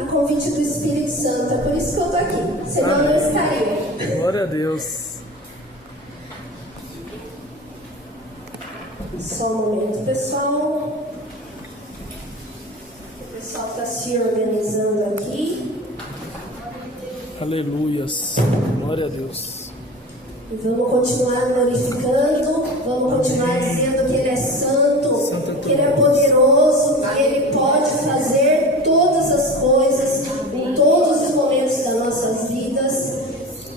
a convite do Espírito Santo. É por isso que eu estou aqui, senão eu não estaria. Glória a Deus. Só um momento, pessoal. O pessoal está se organizando aqui. Aleluias. Glória a Deus. E vamos continuar glorificando, vamos continuar dizendo que Ele é santo, que Ele é poderoso, que Ele pode fazer todas as coisas em todos os momentos das nossas vidas.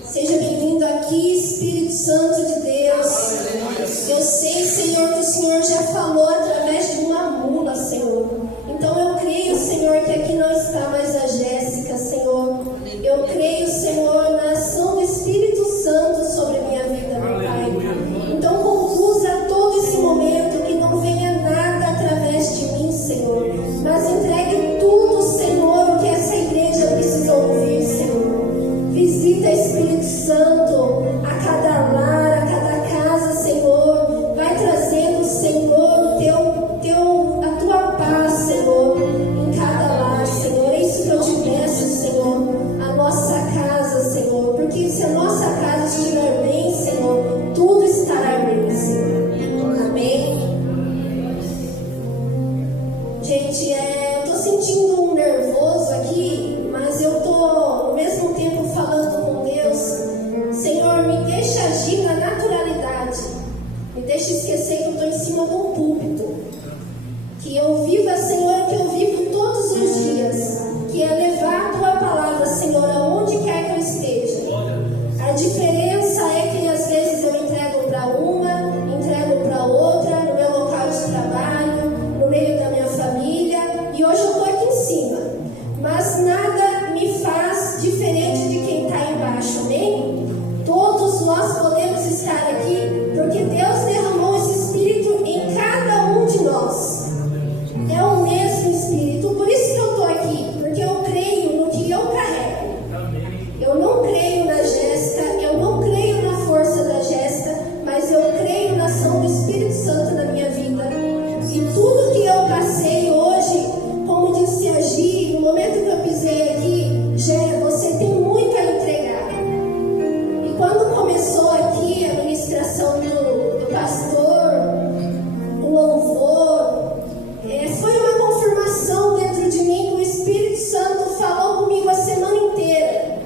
Seja bem-vindo aqui, Espírito Santo de Deus. Eu sei, Senhor, que o Senhor já falou através de uma mula, Senhor. Então eu creio, Senhor, que aqui não está mais a Jéssica, Senhor. Eu creio, Senhor, na ação do Espírito Santo sobre a minha vida, meu Pai. Então conduza todo esse momento, que não venha nada através de mim, Senhor. Mas entregue tudo, Senhor, o que essa igreja precisa ouvir, Senhor. Visita, Espírito Santo, a cada lar, a cada casa, Senhor. Vai trazendo, Senhor, a tua paz, Senhor, em cada lar, Senhor. É isso que eu te peço, Senhor. A nossa casa, Senhor. Porque se a nossa casa estiver bem, Senhor, tudo estará bem, Senhor. Amém? Gente, eu tô sentindo um nervoso aqui, mas eu tô ao mesmo tempo falando com Deus. Senhor, me deixa agir na naturalidade. Me deixa esquecer que eu tô em cima de um púlpito. Que eu viva, Senhor, que eu vivo todos os dias. Que é levar a tua palavra, Senhor, aonde quer que eu esteja. A diferença é que às vezes eu entrego para uma, entrego para outra, no meu local de trabalho, no meio da minha família, e hoje eu estou aqui em cima. Mas nada me faz diferente de quem está embaixo, amém? Todos nós podemos estar aqui, porque Deus derramou esse Espírito em cada um de nós. É o mesmo Espírito, por isso que eu estou aqui, porque eu creio no que eu carrego. Eu não creio na Jéssica, eu não creio na força da Jéssica, mas eu creio na ação do Espírito Santo na minha vida. E tudo que eu passei hoje, como disse a Gi, no momento que eu pisei aqui, Gé, você tem muito a entregar. E quando começou aqui a ministração do pastor, o louvor, foi uma confirmação dentro de mim que o Espírito Santo falou comigo a semana inteira,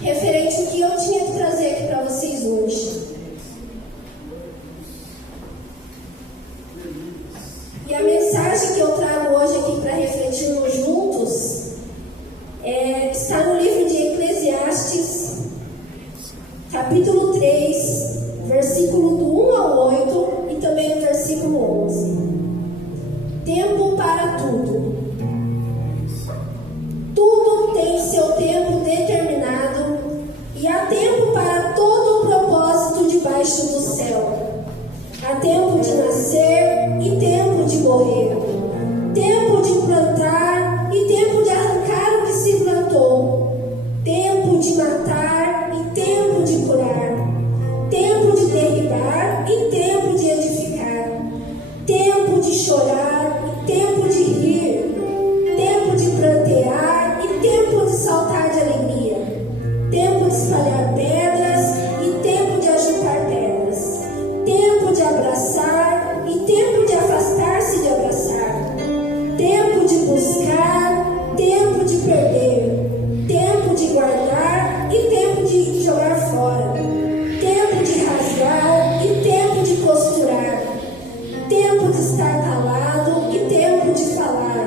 referente ao que eu tinha que trazer aqui para vocês hoje. E a mensagem que eu trago hoje aqui para refletirmos juntos está no livro de Eclesiastes, capítulo 3, versículo do 1 ao 8 e também no versículo 11. Tempo para tudo. Tudo tem seu tempo determinado e há tempo para todo o propósito debaixo do céu. Há tempo de nascer e tempo de morrer. Tempo de plantar e tempo de arrancar o que se plantou. Tempo de matar e tempo de curar. Tempo de derribar e tempo de edificar. Tempo de chorar e tempo de rir. Tempo de prantear e tempo de saltar de alegria. Tempo de espalhar pedras e tempo de ajuntar pedras. Tempo de abraçar e tempo de afastar-se de abraçar. Tempo de buscar, tempo de perder. Tempo de guardar e tempo de jogar fora. Tempo de rasgar e tempo de costurar. Tempo de estar calado e tempo de falar.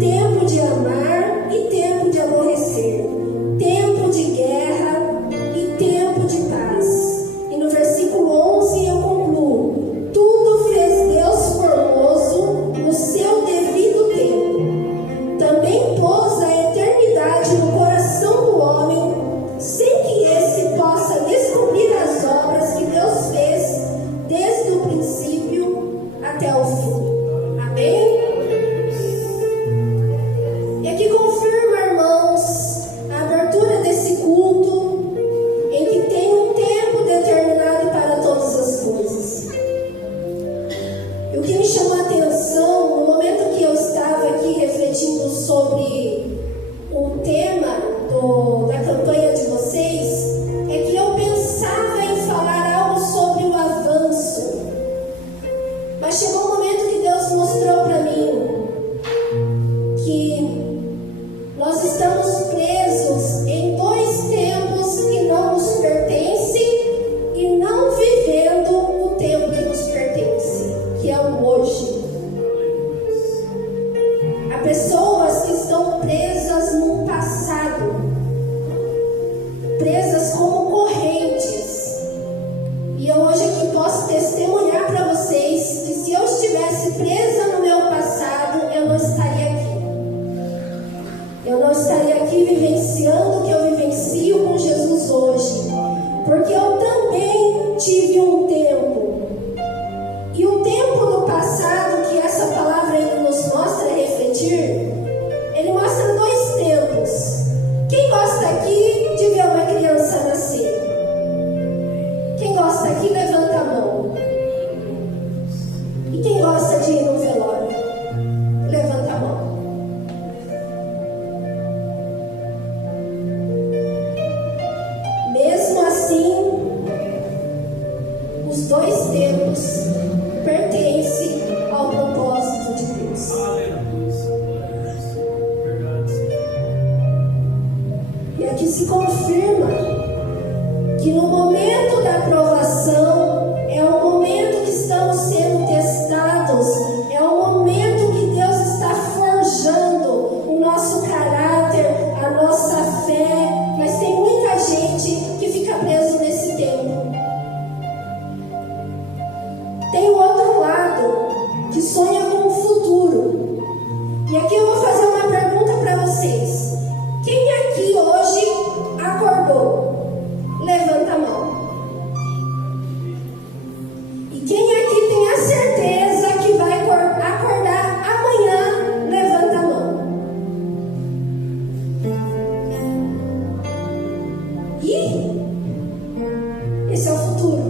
Tempo de amar e tempo de aborrecer. Tempo de guerra e tempo de paz. E no versículo 11 eu concluo: tudo fez Deus formoso no seu devido tempo. Também pôs a eternidade no coração do homem, sem que esse possa descobrir as obras que Deus fez desde o princípio até o fim. Amém? E aqui confirma, irmãos, a abertura desse culto, em que tem um tempo determinado para todas as coisas. E o que me chamou a atenção, no momento que eu estava aqui refletindo sobre o tema da campanha de vocês é que eu pensava em falar algo sobre o avanço. Mas chegou um momento que Deus mostrou para mim que nós estamos presos em dois tempos que não nos pertencem e não vivendo o tempo que nos pertence, que é o hoje. Há pessoas que estão presas no passado, presas como correntes. E eu hoje aqui posso testemunhar para vocês que se eu estivesse presa no meu passado, eu não estaria aqui. Eu não estaria aqui vivenciando o que eu vivencio com Jesus hoje. Porque eu também tive um tempo. E o tempo do passado que essa palavra ele nos mostra refletir, ele mostra dois tempos. Quem gosta aqui de ver uma criança nascer? Quem gosta aqui, levanta a mão. E quem gosta de ir no velório? Levanta a mão. Mesmo assim, os dois tempos pertencem ao propósito de Deus. E aqui se confirma que no momento da provação é o momento que estamos sendo testados, é o momento que Deus está forjando o nosso caráter, a nossa fé. Mas tem muita gente que fica preso nesse tempo. Tem o outro lado que sonha com o futuro. E aqui eu vou fazer uma pergunta para vocês. Quem aqui hoje acordou? Levanta a mão. E quem aqui tem a certeza que vai acordar amanhã? Levanta a mão. E esse é o futuro.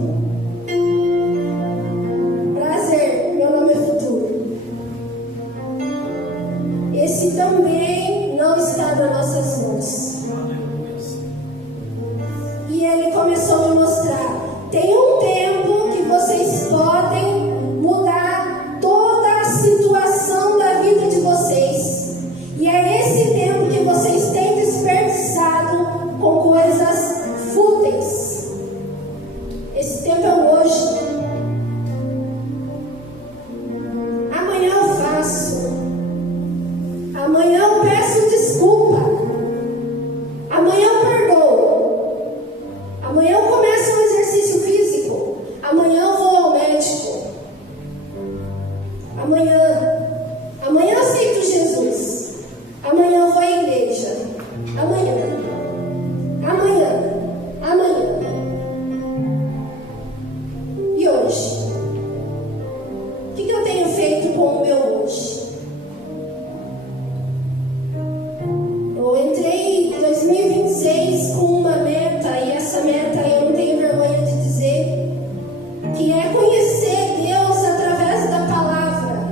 Prazer, meu nome é Futuro. Esse também não está nas nossas mãos. E ele começou a me mostrar: tem um tempo que vocês podem mudar toda a situação da vida de vocês. E é esse tempo que vocês têm desperdiçado com coisas fúteis. Esse tempo é o hoje. Amanhã eu faço. Amanhã eu peço desculpa. Amanhã eu perdoo. Amanhã eu começo um exercício físico. Amanhã eu vou ao médico. Amanhã eu aceito Jesus. Amanhã eu vou à igreja. Amanhã. E hoje? O que eu tenho feito com o meu hoje? Eu entrei em 2026 com uma meta, e essa meta eu não tenho vergonha de dizer, que é conhecer Deus através da palavra.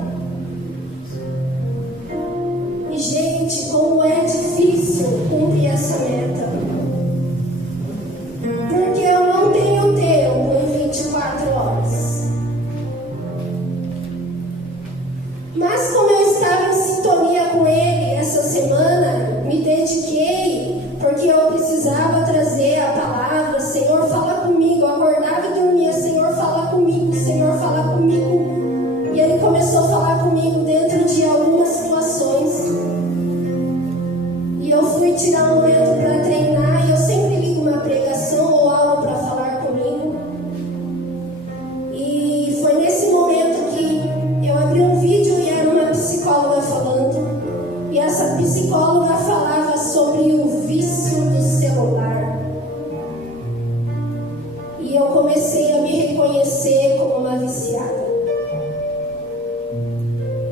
E gente, como é difícil cumprir essa meta. Porque eu não tenho tempo em 24 horas. Mas como eu estava em sintonia com Ele essa semana, me dediquei, porque eu precisava trazer a palavra. Senhor, fala comigo. Eu acordava e dormia. Senhor, fala comigo. Senhor, fala comigo. E Ele começou a falar comigo dentro de algumas situações. E eu fui tirar um momento para treinar. E eu sempre ligo uma pregação ou algo para falar comigo. E foi nesse momento que eu abri um vídeo e era uma psicóloga falando. E essa psicóloga falava sobre o vício do celular. E eu comecei a me reconhecer como uma viciada.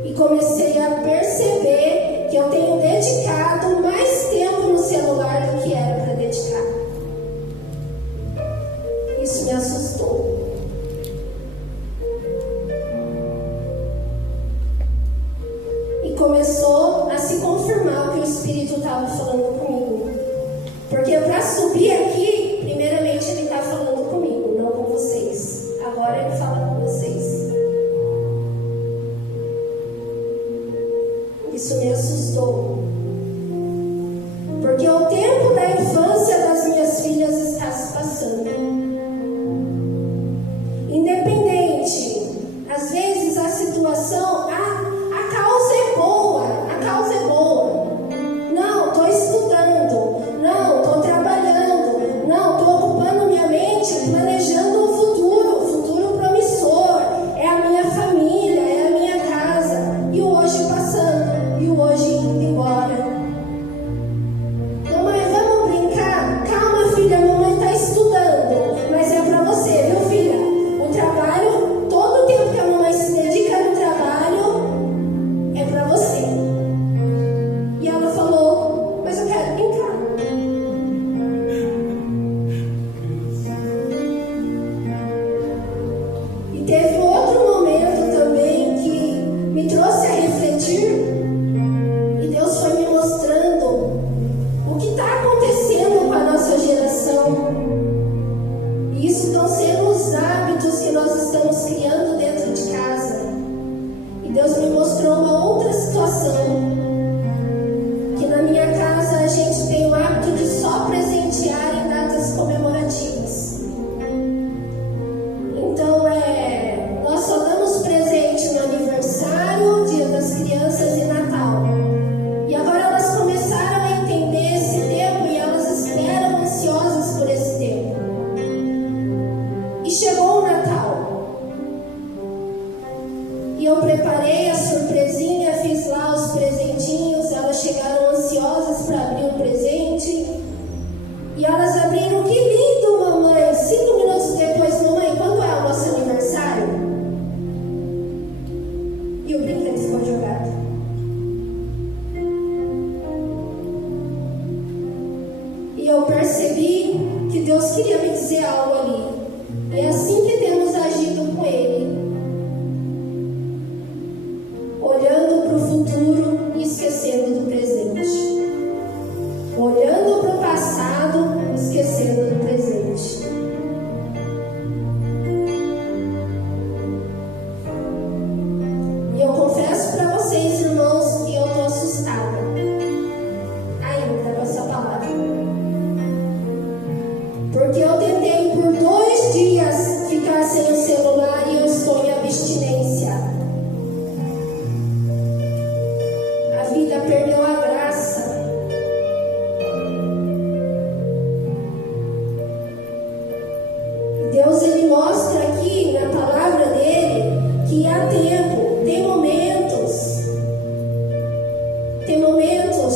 E comecei a perceber que eu tenho dedicado mais tempo no celular do que era para dedicar. Isso me assustou. E começou a se confirmar o que o Espírito Espírito estava falando comigo. Porque para subir aqui, primeiramente Ele está falando comigo, não com vocês. Agora Ele fala com vocês. Isso me assustou. Porque o tempo da infância das minhas filhas está se passando. Independente, às vezes a situação, a causa é boa, a causa é boa. Não, estou estudando, não, estou trabalhando, não, estou ocupando minha mente, planejando um futuro promissor. É a minha família, é a minha casa. E o hoje passando, e o hoje indo embora. Mamãe, vamos brincar? Calma, filha, a mamãe está estudando, mas é para você, viu, filha? O trabalho, todo o tempo que a mamãe se dedica no trabalho, é para você. E ela falou, mas eu quero brincar. E teve outro momento também que me trouxe a refletir, e Deus foi me mostrando o que está acontecendo com a nossa geração. E isso estão sendo os hábitos que nós estamos criando dentro de casa. E Deus me mostrou uma outra situação. Que na minha casa a gente tem o hábito de só presentear em datas comemorativas. Então nós só damos presente no aniversário, Dia das Crianças e Natal. E agora elas começaram a entender esse tempo e elas esperam ansiosas por esse tempo. E chegou o Natal. E eu preparei a surpresinha, fiz lá os presentinhos, elas chegaram ansiosas para abrir o presente. E elas abriram, que lindo, mamãe! 5 minutos depois, mamãe, quando é o nosso aniversário? E o brinquedo ficou jogado. E eu percebi que Deus queria me dizer algo ali. É assim que temos agido com Ele. Olhando para o futuro e esquecendo do presente. Olhando para o passado e esquecendo do presente. E eu confesso para vocês, irmãos, que eu estou assustada ainda com essa palavra. Porque eu tentei por 2 dias ficar sem o celular e eu estou em abstinência. A vida perdeu a graça. Deus, Ele mostra aqui na palavra dele que há tempo, tem momentos,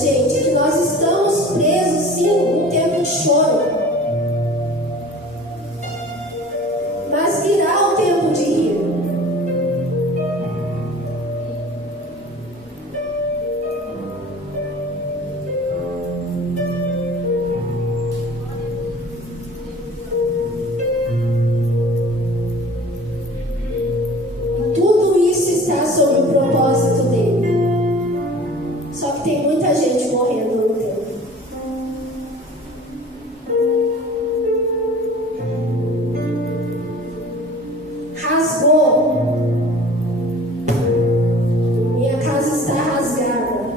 gente, que nós estamos presos, sim, num tempo de choro. Mas virá o tempo de rir. Tudo isso está sob o propósito dele. Só que tem muita gente morrendo no tempo. Rasgou. Minha casa está rasgada.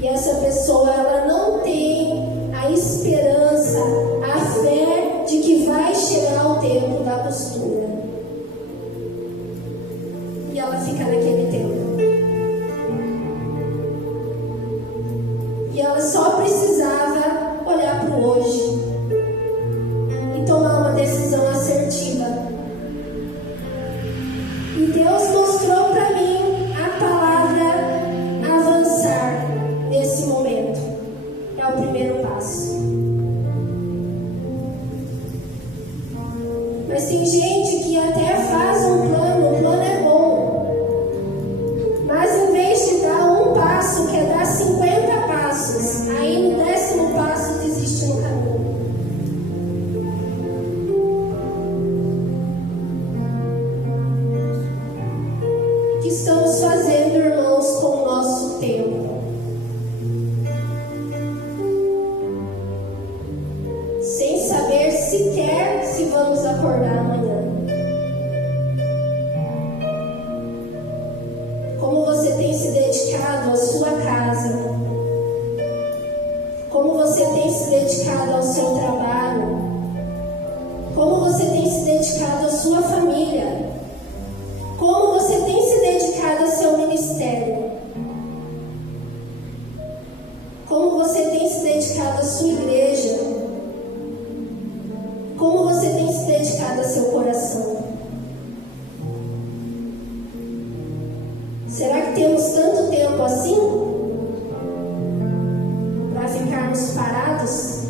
E essa pessoa, ela não tem a esperança, a fé de que vai chegar o tempo da costura. E ela fica naquele tempo. E ela só precisava olhar para o hoje e tomar uma decisão assertiva. E Deus mostrou para mim a palavra avançar nesse momento. É o primeiro passo. Mas tem gente que até faz um plano, o plano é bom. Mas em vez de dar um passo, quer dar 50 passos. Aí no 10º passo desiste no caminho. vamos acordar amanhã. Como você tem se dedicado à sua casa? Como você tem se dedicado ao seu trabalho? Como você tem se dedicado à sua família? Como você tem se dedicado ao seu ministério? Como você tem se dedicado à sua igreja? Como você tem se dedicado ao seu coração? Será que temos tanto tempo assim para ficarmos parados?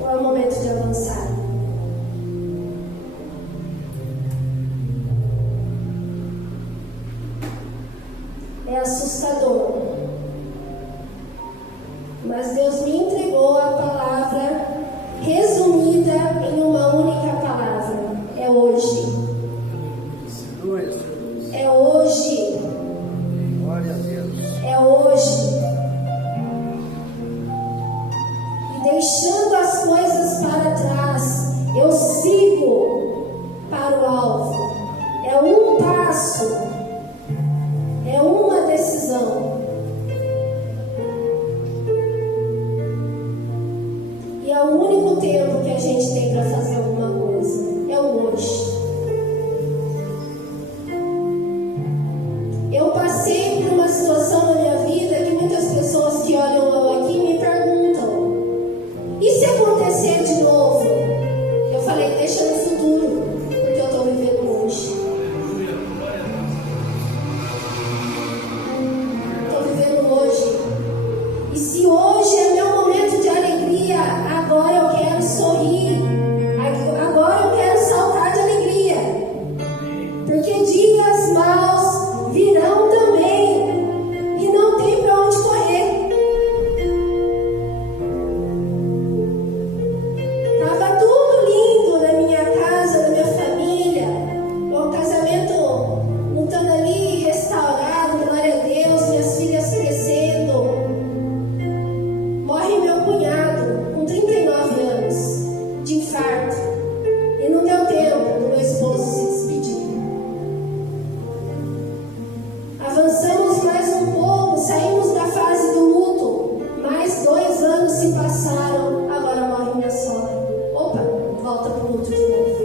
Ou é o momento de avançar? É assustador. Mas Deus me entregou a palavra resumida em uma única palavra. É hoje. É hoje. Glória a Deus. É hoje. E deixando as coisas para trás, eu sigo para o alvo. É um passo. É uma decisão. E é o único tempo que a gente tem para fazer alguma coisa. É o hoje. Eu passei por uma situação na minha vida que muitas pessoas que olham aqui me perguntam: e se acontecer de novo? Eu falei: deixa no futuro, porque eu estou vivendo hoje. Estou vivendo hoje. E se hoje é meu momento de alegria, agora eu quero sorrir. Agora eu quero saltar de alegria. Porque dias maus virão também. E não tem para onde correr. Estava tudo lindo na minha casa, na minha família. O casamento montando ali, restaurado, glória a Deus, minhas filhas crescendo. Morre meu cunhado, com 39 anos, de infarto. E não deu tempo do meu esposo se despedir. Avançamos mais um pouco, saímos da fase do luto. Mais 2 anos se passaram, agora morre minha sogra. Opa, volta pro luto de novo.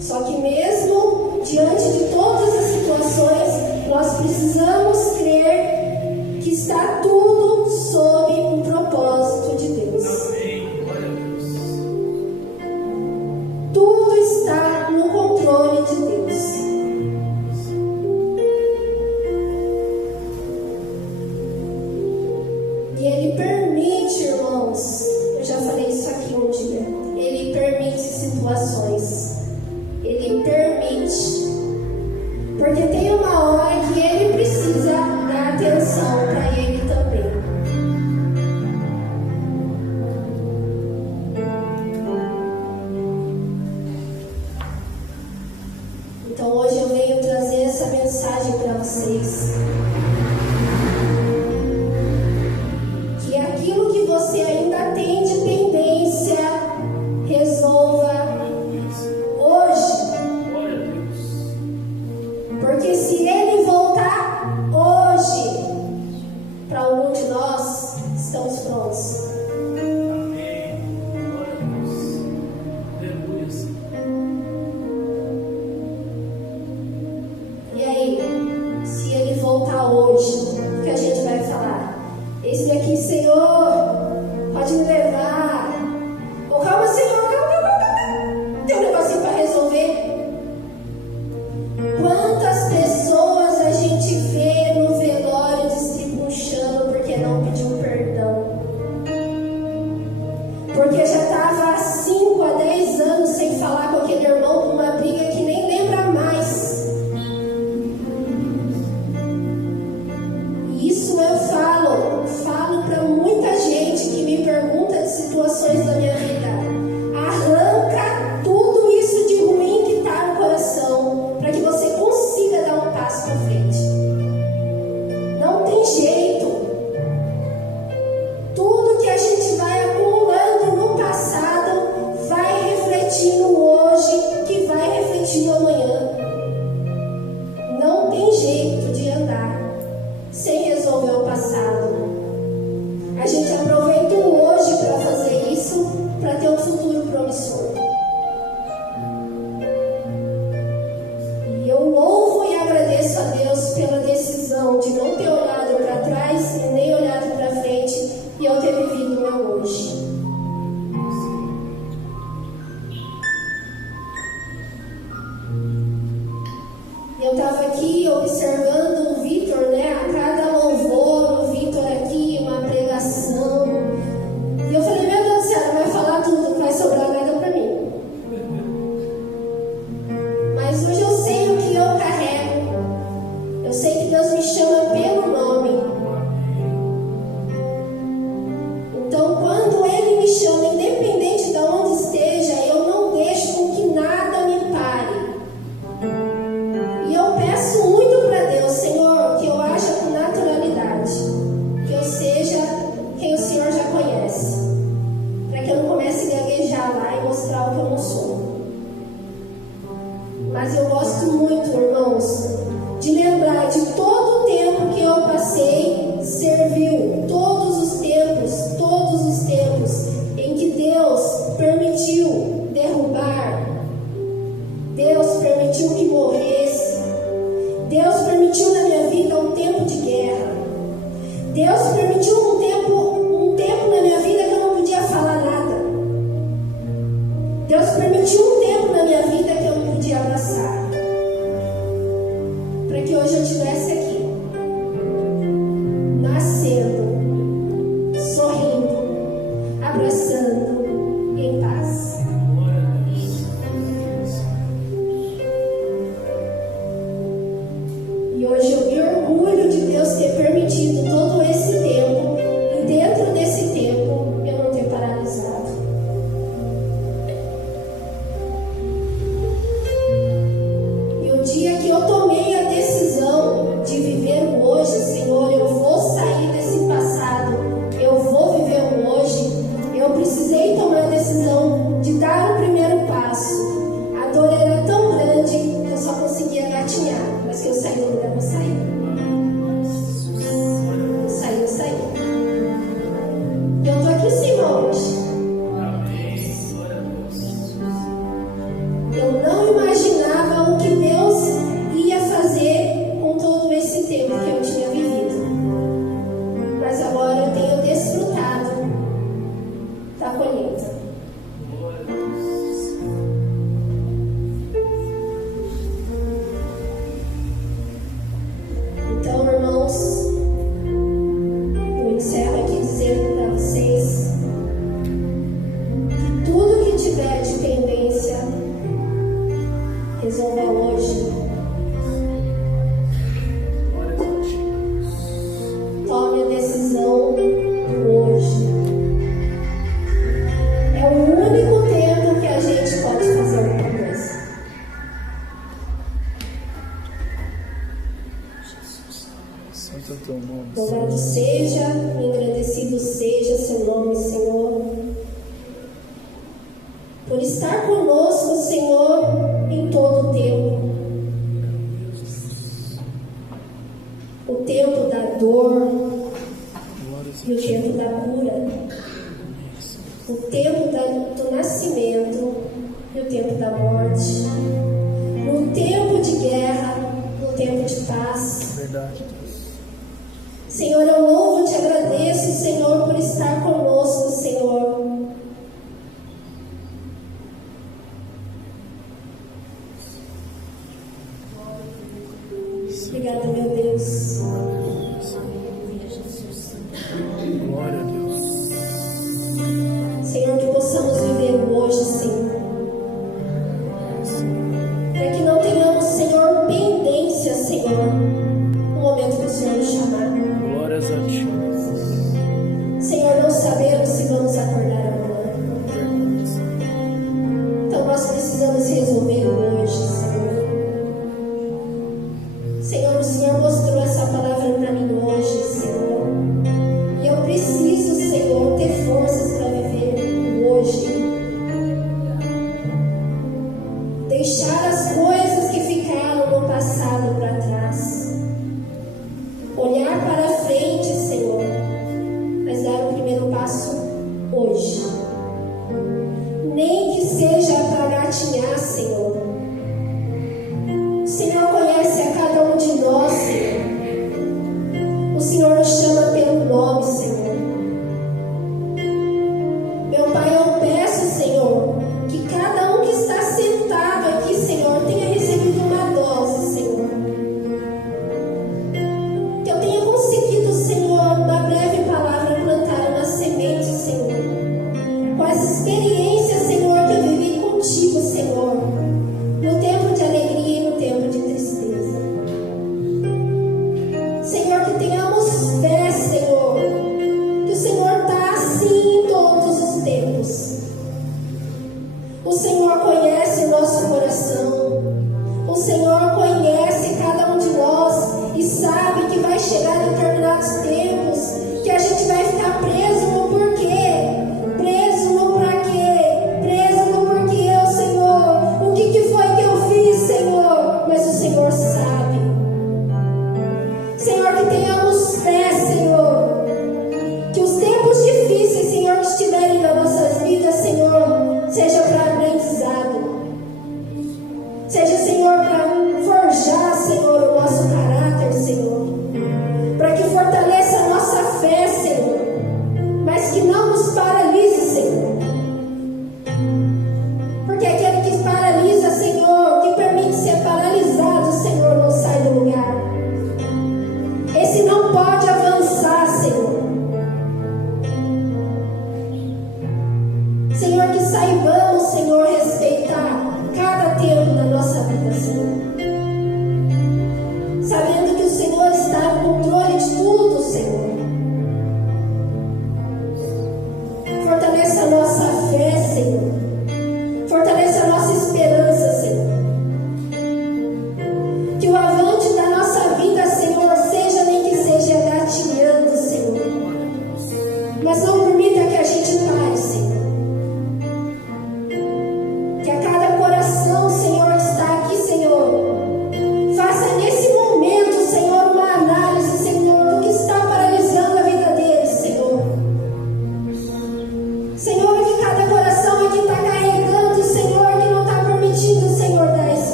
Só que mesmo diante de todas as situações, nós precisamos crer que está tudo sob um propósito de Deus. Amém. Glória a Deus. Tudo está no controle de Deus. E Ele permite, irmãos, eu já falei isso aqui um dia, Ele permite situações. Ele permite. Porque tem uma hora que Ele precisa dar atenção para Ele também. Então hoje eu venho trazer essa mensagem para vocês. Que aquilo que você ainda tem de pendência, resolva hoje. Glória a Deus. Porque se Ele voltar hoje, para algum de nós, estamos prontos. Amém. Glória a Deus. Aleluia, Senhor. E aí, se Ele voltar hoje, o que a gente vai falar? Esse daqui, Senhor, pode me levar. Ou calma, Senhor, calma. Tem um negocinho para resolver. Quantas pessoas a gente vê no velório destribuchando porque não pediu perdão? Porque já estava há 5 a 10 anos sem falar com aquele irmão por uma briga que nem lembra mais. E isso eu falo para muita Deus permitiu um tempo na minha vida que eu não podia falar nada. Deus permitiu um tempo na minha vida que eu não podia abraçar. Para que hoje eu estivesse aqui, nascendo, sorrindo, abraçando, em paz. E hoje eu me orgulho de Deus ter permitido todo esse tempo, e dentro desse tempo eu não ter paralisado. E o dia que eu tomei a decisão de viver o hoje, Senhor, eu vou sair desse passado, eu vou viver o hoje, eu precisei tomar a decisão de dar o primeiro passo. A dor era tão grande que eu só conseguia gatinhar, mas que eu saí do lugar, eu saí. Eu saí. E eu tô aqui em cima hoje. Eu não imaginava o que Deus ia fazer com todo esse tempo que eu tinha vivido. Mas agora eu tenho desfrutado da colheita. Então, irmãos, eu encerro aqui dizendo para vocês que tudo que tiver de pendência, resolva hoje. Tome a decisão hoje. É o único tempo que a gente pode fazer alguma coisa. Santo é teu nome. Louvado seja, engrandecido seja seu nome, Senhor, por estar conosco, Senhor, em todo o tempo. O tempo da dor e o tempo da cura. O tempo do nascimento e o tempo da morte. No tempo de guerra, no tempo de paz. Verdade. Senhor, eu louvo e te agradeço, Senhor, por estar conosco, Senhor. Obrigada, meu Deus. Glória a Deus. Senhor, que possamos viver o hoje, Senhor. Para que não tenhamos, Senhor, pendência, Senhor, no momento que o Senhor nos chamar. Glórias a ti. Senhor, não sabemos se vamos acordar amanhã. Então nós precisamos resolver o hoje, Senhor. Senhor, o Senhor mostrou essa palavra para mim hoje, Senhor. E eu preciso, Senhor, ter forças para viver o hoje. Deixar as coisas que ficaram no passado para trás. Olhar para frente, Senhor, mas dar o primeiro passo hoje. Nem que seja para gatinhar, Senhor. O Senhor conhece a cada um de nós, Senhor. O Senhor nos chama pelo nome, Senhor. Meu Pai, eu peço, Senhor, que cada um que está sentado aqui, Senhor, tenha recebido uma dose, Senhor. Que eu tenha conseguido, Senhor, na breve palavra, plantar uma semente, Senhor. Com as experiências, Senhor, que eu vivi contigo, Senhor. No tempo de alegria e no tempo de tristeza. Senhor, que tenhamos fé, Senhor. Que o Senhor está assim em todos os tempos. O Senhor conhece o nosso coração. O Senhor conhece cada um de nós e sabe que vai chegar em determinados tempos que a gente vai ficar preso no porquê, preso no pra quê, preso no porquê, oh Senhor. O que foi que eu fiz, Senhor? Mas o Senhor sabe. Senhor, que tenhamos fé, Senhor. Que os tempos difíceis, Senhor, que estiverem nas nossas vidas, Senhor, seja para aprendizado. Seja, Senhor, para forjar, Senhor, o nosso caráter, Senhor. Para que fortaleça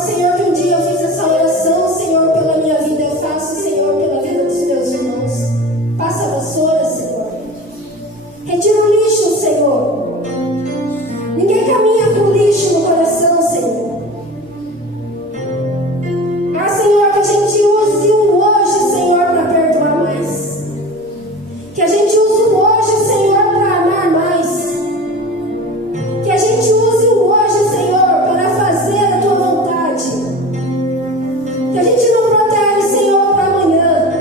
Mas, Senhor, que um dia eu fiz essa oração, Senhor, pela minha vida, eu faço, Senhor, pela vida dos meus irmãos. Passa a vassoura, Senhor. Retira o lixo, Senhor. Ninguém caminha com lixo no coração, Senhor. Ah, Senhor, que a gente use o hoje, Senhor, para perdoar mais. Que a gente use o hoje, Senhor, para amar mais. Que a gente use o hoje, Senhor, para fazer a Tua vontade. Que a gente não proteja, Senhor, para amanhã.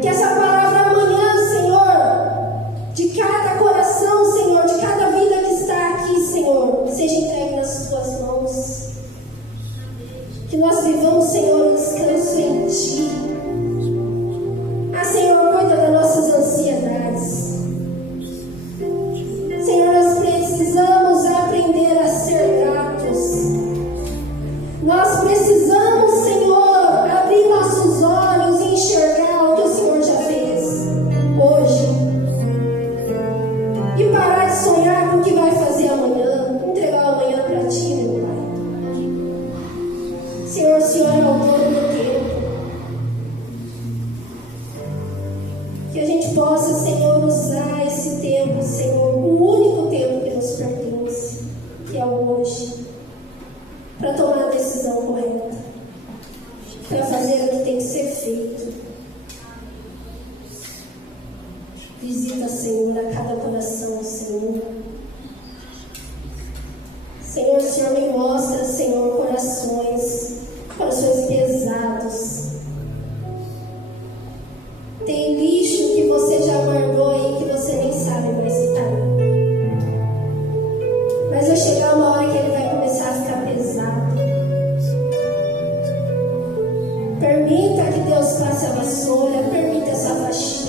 Que essa palavra amanhã, Senhor, de cada coração, Senhor, de cada vida que está aqui, Senhor, seja entregue nas Tuas mãos. Que nós vivamos, Senhor, um descanso em Ti. Ah, Senhor, cuida das nossas ansiedades. Senhor, nós precisamos aprender a ser gratos. Nós precisamos, Senhor, abrir nossos olhos e enxergar o que o Senhor já fez hoje. E parar de sonhar com o que vai fazer amanhã. Entregar o amanhã para Ti, meu Pai. Senhor, o Senhor é o dono do tempo. Que a gente possa, Senhor, usar esse tempo, Senhor, o único tempo que nos pertence, que é o hoje, para tomar a decisão correta, para fazer o que tem que ser feito. Visita, Senhor, a cada coração, Senhor. Senhor, o Senhor me mostra, Senhor, corações pesados. Tem lixo que você já guardou aí que você nem sabe mais se está aí. Mas vai chegar uma hora que ele vai começar a ficar pesado. Permita que Deus passe a vassoura, permita essa faxina.